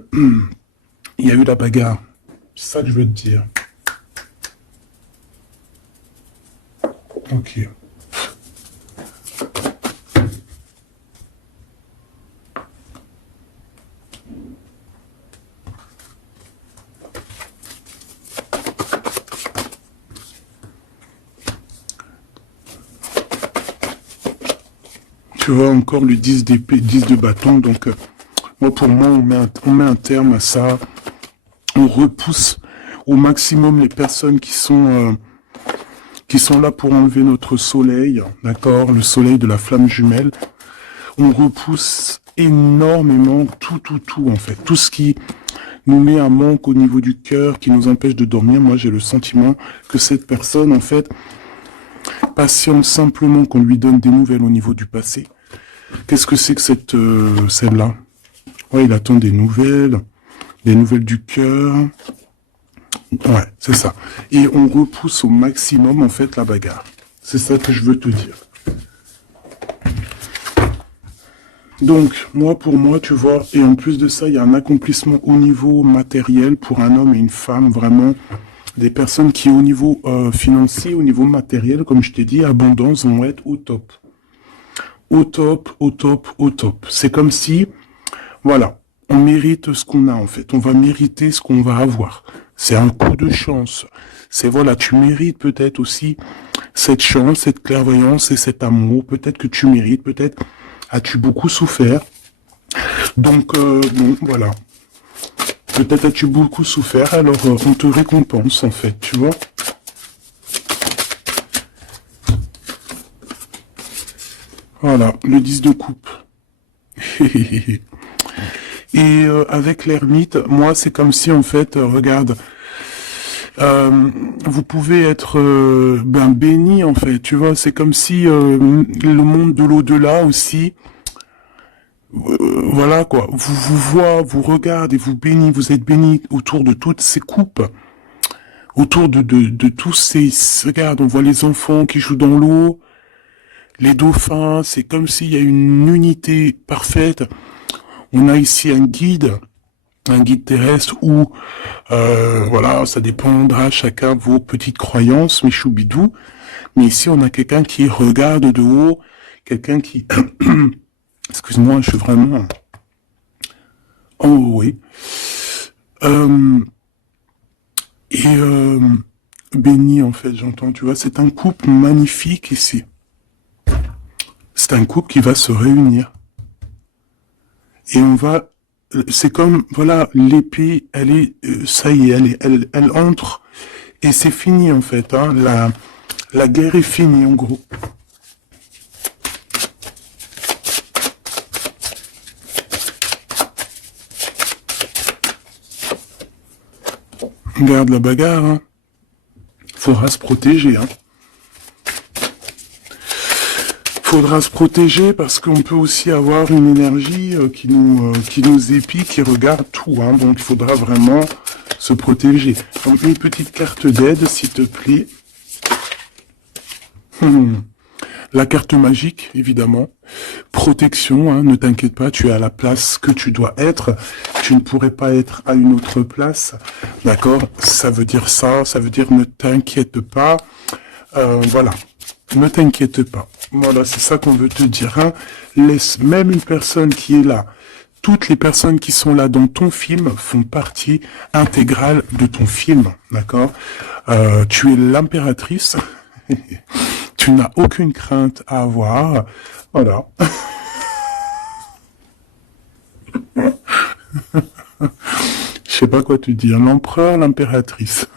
il y a eu la bagarre. C'est ça que je veux te dire. Ok. Tu vois encore le 10 d'épée, 10 de bâton, donc moi pour moi on met un terme à ça, on repousse au maximum les personnes qui sont là pour enlever notre soleil, d'accord, le soleil de la flamme jumelle, on repousse énormément tout en fait, tout ce qui nous met un manque au niveau du cœur, qui nous empêche de dormir. Moi j'ai le sentiment que cette personne en fait patiente simplement qu'on lui donne des nouvelles au niveau du passé. Qu'est-ce que c'est que celle-là? Ouais, il attend des nouvelles du cœur. Ouais, c'est ça. Et on repousse au maximum, en fait, la bagarre. C'est ça que je veux te dire. Donc, pour moi, tu vois, et en plus de ça, il y a un accomplissement au niveau matériel pour un homme et une femme, vraiment, des personnes qui, au niveau financier, au niveau matériel, comme je t'ai dit, abondance, vont être au top. Au top, au top, au top. C'est comme si, voilà, on mérite ce qu'on a en fait. On va mériter ce qu'on va avoir. C'est un coup de chance. C'est voilà, tu mérites peut-être aussi cette chance, cette clairvoyance et cet amour. Peut-être que tu mérites, peut-être as-tu beaucoup souffert. Donc, bon, voilà. Peut-être as-tu beaucoup souffert, alors on te récompense en fait, tu vois. Voilà, le 10 de coupe. Et avec l'ermite, moi, c'est comme si, en fait, regarde, vous pouvez être béni, en fait, tu vois, c'est comme si le monde de l'au-delà aussi, voilà, quoi, vous voit, vous regarde et vous bénit, vous êtes béni autour de toutes ces coupes. autour de tous ces... Regarde, on voit les enfants qui jouent dans l'eau, les dauphins, c'est comme s'il y a une unité parfaite. On a ici un guide terrestre où, voilà, ça dépendra chacun vos petites croyances, mes choubidous. Mais ici, on a quelqu'un qui regarde de haut, quelqu'un qui... Excuse-moi, je suis vraiment... Oh oui. Béni, en fait, j'entends, tu vois, c'est un couple magnifique ici. C'est un couple qui va se réunir. Et on va... C'est comme, voilà, l'épée, elle est... ça y est, elle entre. Et c'est fini, en fait. Hein, la guerre est finie, en gros. Regarde la bagarre, hein. Faudra se protéger, hein. Faudra se protéger parce qu'on peut aussi avoir une énergie qui nous épie, qui regarde tout, hein. Donc il faudra vraiment se protéger. Donc une petite carte d'aide, s'il te plaît. La carte magique, évidemment. Protection, hein, ne t'inquiète pas, tu es à la place que tu dois être. Tu ne pourrais pas être à une autre place. D'accord? Ça veut dire ça, ça veut dire ne t'inquiète pas. Voilà. Ne t'inquiète pas. Voilà, c'est ça qu'on veut te dire. Hein. Laisse même une personne qui est là. Toutes les personnes qui sont là dans ton film font partie intégrale de ton film. D'accord? Tu es l'impératrice. Tu n'as aucune crainte à avoir. Voilà. Je sais pas quoi te dire. L'empereur, l'impératrice.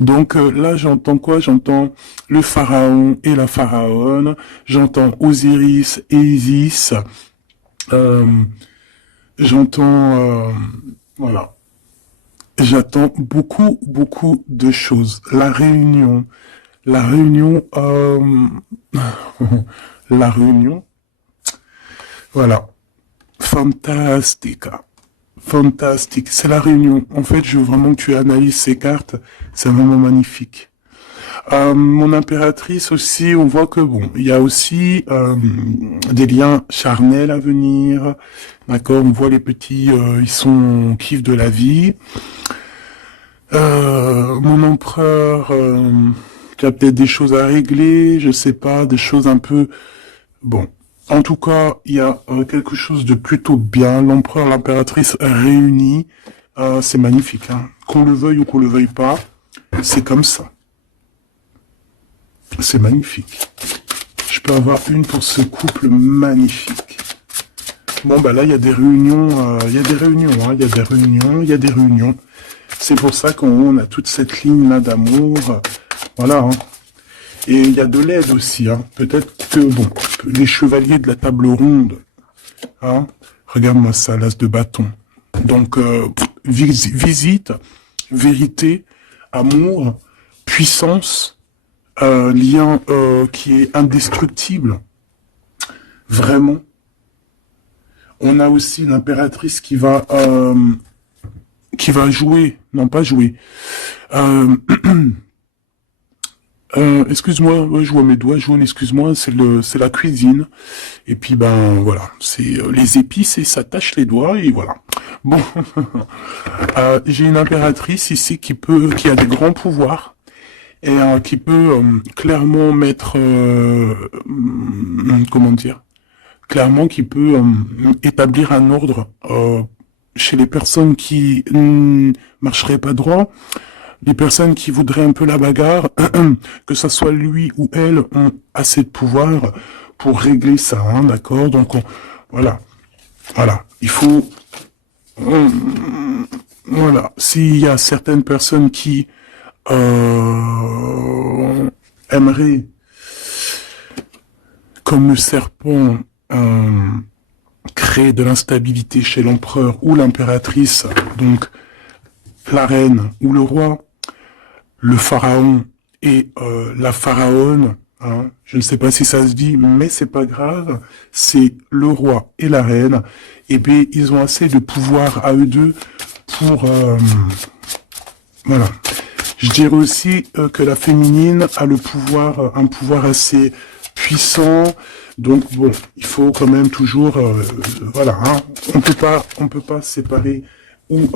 Donc là, j'entends quoi? J'entends le pharaon et la pharaone. J'entends Osiris et Isis. J'entends... voilà. J'attends beaucoup, beaucoup de choses. La réunion... La réunion, la réunion, voilà, fantastica, fantastique, c'est la réunion. En fait, je veux vraiment que tu analyses ces cartes, c'est vraiment magnifique. Mon impératrice aussi, on voit que bon, il y a aussi des liens charnels à venir, d'accord. On voit les petits, ils sont kiff de la vie. Mon empereur. Tu as peut-être des choses à régler, je sais pas, des choses un peu... Bon, en tout cas, il y a quelque chose de plutôt bien. L'empereur, l'impératrice réunis, c'est magnifique. Hein. Qu'on le veuille ou qu'on le veuille pas, c'est comme ça. C'est magnifique. Je peux avoir une pour ce couple magnifique. Bon, bah là, il y a des réunions, il y a des réunions, hein, il y a des réunions, il y a des réunions. C'est pour ça qu'on a toute cette ligne-là d'amour. Voilà, hein. Et il y a de l'aide aussi, hein. Peut-être que, bon, les chevaliers de la table ronde, hein. Regarde-moi ça, l'as de bâton. Donc, visite, vérité, amour, puissance, lien qui est indestructible. Vraiment. On a aussi l'impératrice qui va jouer, non pas jouer, excuse-moi, ouais, je vois mes doigts jaunes, excuse-moi, c'est la cuisine. Et puis ben voilà, c'est les épices et ça tâche les doigts et voilà. Bon, j'ai une impératrice ici qui a des grands pouvoirs et qui peut clairement mettre, comment dire, clairement qui peut établir un ordre chez les personnes qui marcheraient pas droit. Les personnes qui voudraient un peu la bagarre, que ça soit lui ou elle, ont assez de pouvoir pour régler ça, hein, d'accord? Donc, voilà. Voilà. Il faut... voilà. S'il y a certaines personnes qui aimeraient, comme le serpent, créer de l'instabilité chez l'empereur ou l'impératrice, donc la reine ou le roi, le pharaon et la pharaone, hein, je ne sais pas si ça se dit, mais c'est pas grave, c'est le roi et la reine, et bien ils ont assez de pouvoir à eux deux pour Voilà. Je dirais aussi que la féminine a le pouvoir, un pouvoir assez puissant. Donc bon, il faut quand même toujours, voilà, hein, on peut pas séparer ou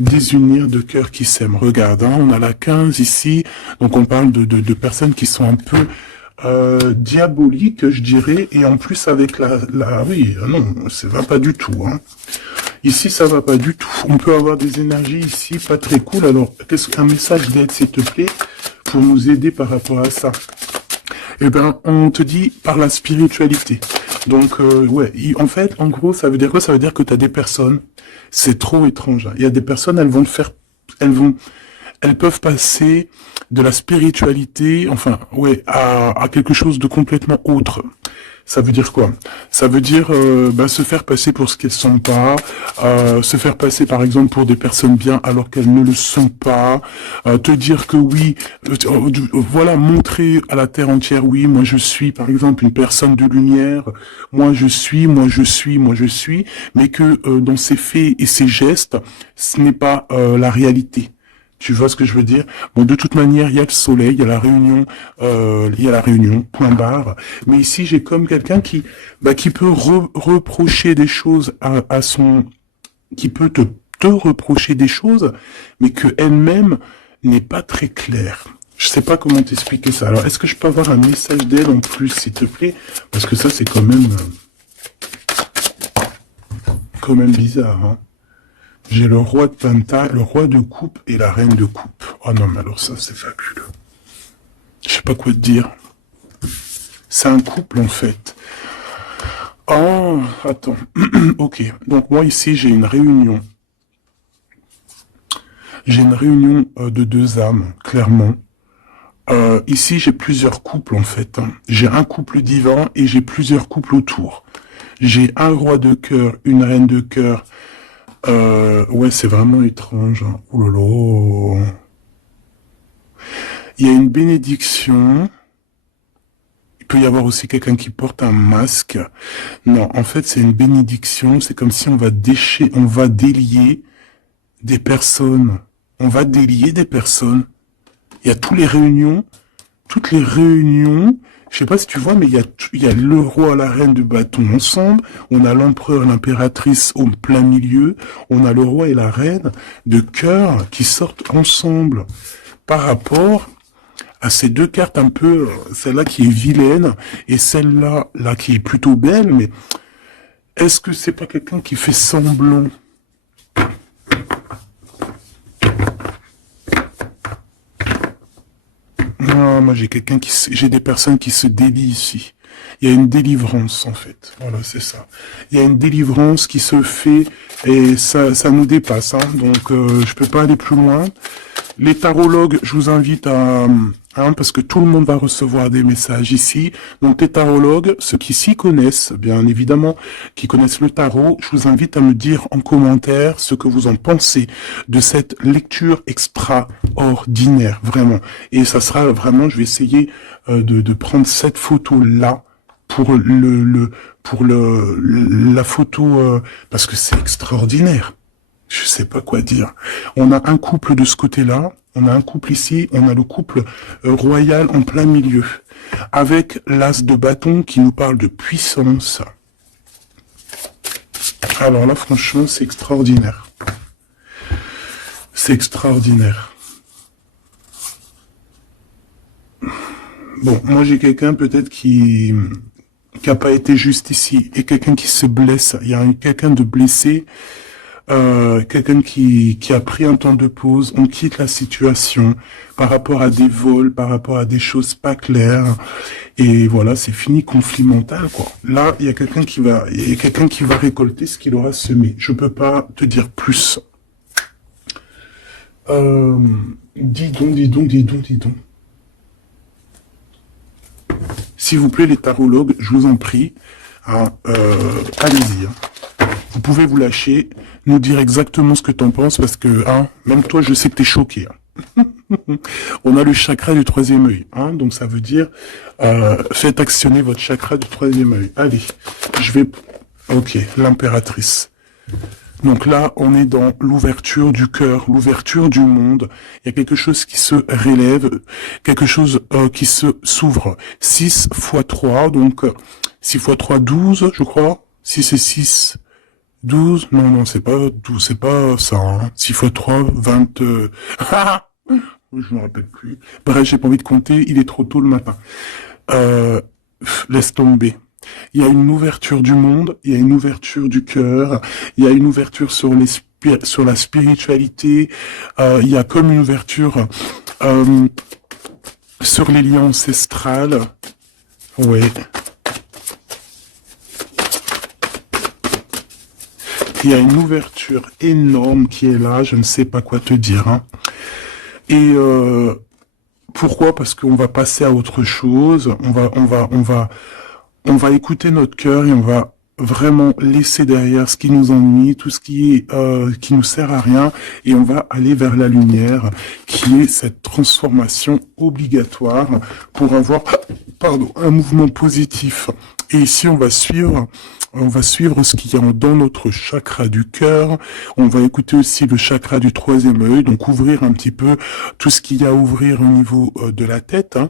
désunir deux cœurs qui s'aiment. Regarde, hein, on a la 15 ici, donc on parle de personnes qui sont un peu diaboliques, je dirais, et en plus avec oui, non, ça va pas du tout, hein. Ici, ça va pas du tout. On peut avoir des énergies ici pas très cool. Alors, qu'est-ce qu'un message d'aide, s'il te plaît, pour nous aider par rapport à ça? Eh ben, on te dit par la spiritualité. Donc, ouais, en fait, en gros, ça veut dire quoi? Ça veut dire que tu as des personnes, c'est trop étrange, hein. Il y a des personnes, elles peuvent passer de la spiritualité, enfin, ouais, à quelque chose de complètement autre. Ça veut dire quoi? Ça veut dire se faire passer pour ce qu'elles sont pas, se faire passer par exemple pour des personnes bien alors qu'elles ne le sont pas, te dire que oui, voilà, montrer à la terre entière, oui, moi je suis par exemple une personne de lumière, moi je suis, moi je suis, moi je suis, mais que dans ses faits et ses gestes, ce n'est pas la réalité. Tu vois ce que je veux dire? Bon, de toute manière, il y a le soleil, il y a la réunion, point barre. Mais ici, j'ai comme quelqu'un qui peut reprocher des choses à son, qui peut te reprocher des choses, mais que elle-même n'est pas très claire. Je sais pas comment t'expliquer ça. Alors, est-ce que je peux avoir un message d'aide en plus, s'il te plaît? Parce que ça, c'est quand même bizarre, hein. J'ai le roi de pentacle, le roi de coupe et la reine de coupe. Oh non, mais alors ça, c'est fabuleux. Je sais pas quoi te dire. C'est un couple, en fait. Oh, attends. Ok. Donc, moi, ici, j'ai une réunion. J'ai une réunion de deux âmes, clairement. Ici, j'ai plusieurs couples, en fait, hein. J'ai un couple divin et j'ai plusieurs couples autour. J'ai un roi de cœur, une reine de cœur. Ouais, c'est vraiment étrange, hein. Ouh là là. Il y a une bénédiction. Il peut y avoir aussi quelqu'un qui porte un masque. Non, en fait, c'est une bénédiction. C'est comme si on va délier des personnes. On va délier des personnes. Il y a toutes les réunions. Je sais pas si tu vois, mais il y a le roi, la reine de bâton ensemble. On a l'empereur, l'impératrice au plein milieu. On a le roi et la reine de cœur qui sortent ensemble. Par rapport à ces deux cartes un peu, celle-là qui est vilaine et celle-là là qui est plutôt belle, mais est-ce que c'est pas quelqu'un qui fait semblant? Non, moi j'ai des personnes qui se délient ici. Il y a une délivrance en fait. Voilà, c'est ça. Il y a une délivrance qui se fait et ça nous dépasse, hein. Donc je peux pas aller plus loin. Les tarologues, je vous invite parce que tout le monde va recevoir des messages ici. Donc les tarologues, ceux qui s'y connaissent, bien évidemment, qui connaissent le tarot, je vous invite à me dire en commentaire ce que vous en pensez de cette lecture extraordinaire, vraiment. Et ça sera vraiment, je vais essayer de prendre cette photo-là pour la photo, parce que c'est extraordinaire. Je sais pas quoi dire. On a un couple de ce côté-là, on a un couple ici, on a le couple royal en plein milieu, avec l'as de bâton qui nous parle de puissance. Alors là, franchement, c'est extraordinaire. C'est extraordinaire. Bon, moi j'ai quelqu'un peut-être qui a pas été juste ici, et quelqu'un qui se blesse. Il y a quelqu'un de blessé. Quelqu'un qui a pris un temps de pause, on quitte la situation par rapport à des vols, par rapport à des choses pas claires, et voilà, c'est fini, conflit mental, quoi. Là, il y a quelqu'un qui va récolter ce qu'il aura semé. Je peux pas te dire plus. Dis donc. S'il vous plaît, les tarologues, je vous en prie, hein, allez-y, hein. Vous pouvez vous lâcher, nous dire exactement ce que t'en penses, parce que, hein, même toi, je sais que t'es choqué, hein. On a le chakra du troisième œil, hein, donc ça veut dire, faites actionner votre chakra du troisième œil. Allez, ok, l'impératrice. Donc là, on est dans l'ouverture du cœur, l'ouverture du monde. Il y a quelque chose qui se relève, quelque chose qui s'ouvre. 6 fois 3, donc 6 fois 3, 12, je crois. 6 et 6, 12. Non, c'est pas 12, c'est pas ça. Hein. 6 fois 3, 20... je me rappelle plus. Bref, j'ai pas envie de compter, il est trop tôt le matin. Laisse tomber. Il y a une ouverture du monde, il y a une ouverture du cœur, il y a une ouverture sur la spiritualité, il y a comme une ouverture sur les liens ancestrales. Ouais. Il y a une ouverture énorme qui est là, je ne sais pas quoi te dire. Hein. Et pourquoi? Parce qu'on va passer à autre chose, on va écouter notre cœur et on va vraiment laisser derrière ce qui nous ennuie, tout ce qui nous sert à rien, et on va aller vers la lumière, qui est cette transformation obligatoire pour avoir, un mouvement positif. Et ici, on va suivre ce qu'il y a dans notre chakra du cœur. On va écouter aussi le chakra du troisième œil, donc ouvrir un petit peu tout ce qu'il y a à ouvrir au niveau de la tête, hein,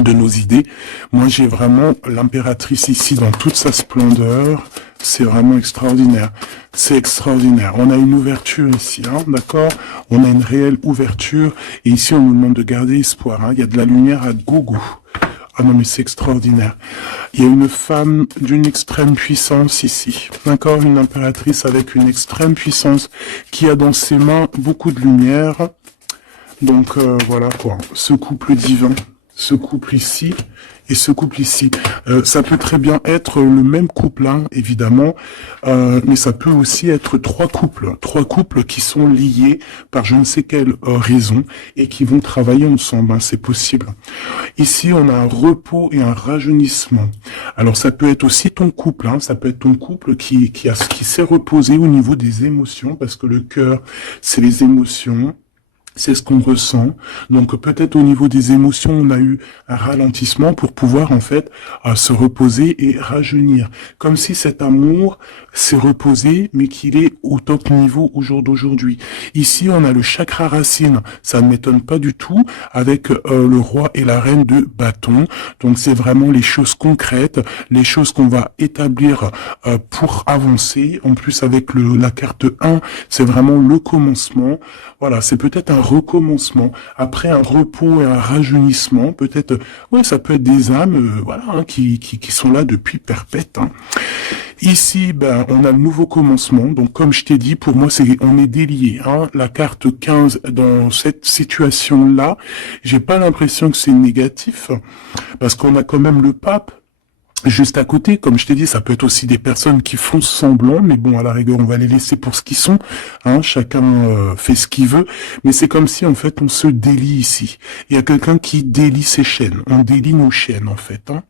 de nos idées. Moi, j'ai vraiment l'impératrice ici dans toute sa splendeur. C'est vraiment extraordinaire. C'est extraordinaire. On a une ouverture ici, hein, d'accord? On a une réelle ouverture. Et ici, on nous demande de garder espoir. Hein. Il y a de la lumière à gogo. Ah non, mais c'est extraordinaire. Il y a une femme d'une extrême puissance ici. D'accord? Une impératrice avec une extrême puissance qui a dans ses mains beaucoup de lumière. Donc, voilà quoi. Ce couple divin. Ce couple ici et ce couple ici. Ça peut très bien être le même couple, hein, évidemment, mais ça peut aussi être trois couples qui sont liés par je ne sais quelle raison et qui vont travailler ensemble, hein, c'est possible. Ici, on a un repos et un rajeunissement. Alors, ça peut être aussi ton couple, hein, ça peut être ton couple qui s'est reposé au niveau des émotions, parce que le cœur, c'est les émotions. C'est ce qu'on ressent. Donc peut-être au niveau des émotions, on a eu un ralentissement pour pouvoir en fait se reposer et rajeunir. Comme si cet amour s'est reposé, mais qu'il est au top niveau au jour d'aujourd'hui. Ici, on a le chakra racine. Ça ne m'étonne pas du tout avec le roi et la reine de bâton. Donc c'est vraiment les choses concrètes, les choses qu'on va établir pour avancer. En plus avec la carte 1, c'est vraiment le commencement. Voilà, c'est peut-être un recommencement, après un repos et un rajeunissement, peut-être, ouais, ça peut être des âmes, voilà, hein, qui sont là depuis perpète. Hein. Ici, ben, on a le nouveau commencement, donc comme je t'ai dit, pour moi, on est délié. Hein. La carte 15, dans cette situation-là, j'ai pas l'impression que c'est négatif, parce qu'on a quand même le pape, juste à côté, comme je t'ai dit, ça peut être aussi des personnes qui font semblant, mais bon, à la rigueur, on va les laisser pour ce qu'ils sont. Hein, chacun fait ce qu'il veut, mais c'est comme si, en fait, on se délie ici. Il y a quelqu'un qui délie ses chaînes. On délie nos chaînes, en fait. Hein.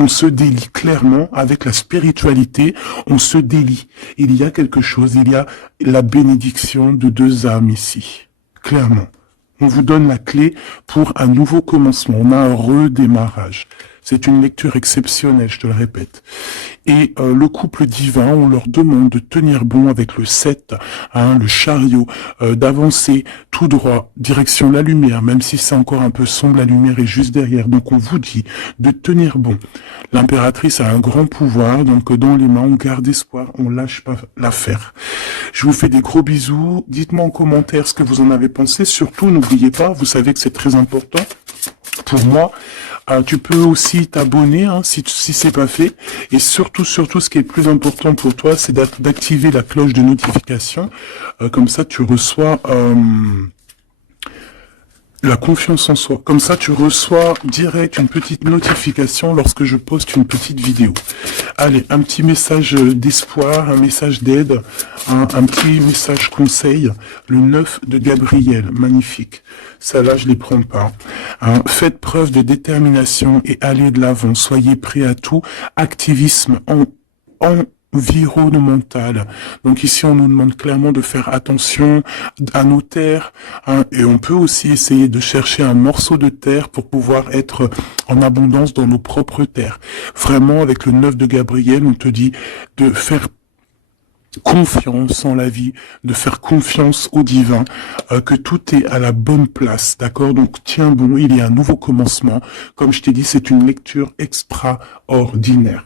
On se délie clairement avec la spiritualité. On se délie. Il y a quelque chose. Il y a la bénédiction de deux âmes ici. Clairement. On vous donne la clé pour un nouveau commencement. On a un redémarrage. C'est une lecture exceptionnelle, je te le répète. Et le couple divin, on leur demande de tenir bon avec le 7, hein, le chariot, d'avancer tout droit, direction la lumière, même si c'est encore un peu sombre, la lumière est juste derrière. Donc on vous dit de tenir bon. L'impératrice a un grand pouvoir, donc dans les mains, on garde espoir, on lâche pas l'affaire. Je vous fais des gros bisous. Dites-moi en commentaire ce que vous en avez pensé. Surtout, n'oubliez pas, vous savez que c'est très important pour moi. Tu peux aussi t'abonner hein, si c'est pas fait. Et surtout, ce qui est le plus important pour toi, c'est d'activer la cloche de notification. Comme ça, tu reçois la confiance en soi. Comme ça, tu reçois direct une petite notification lorsque je poste une petite vidéo. Allez, un petit message d'espoir, un message d'aide, un petit message conseil. Le 9 de Gabriel, magnifique. Ça là, je les prends pas. Hein, faites preuve de détermination et allez de l'avant. Soyez prêts à tout. Activisme environnemental. Donc ici, on nous demande clairement de faire attention à nos terres. Hein, et on peut aussi essayer de chercher un morceau de terre pour pouvoir être en abondance dans nos propres terres. Vraiment, avec le 9 de Gabriel, on te dit de faire confiance en la vie, de faire confiance au divin, que tout est à la bonne place, d'accord? Donc tiens bon, il y a un nouveau commencement. Comme je t'ai dit, c'est une lecture extraordinaire.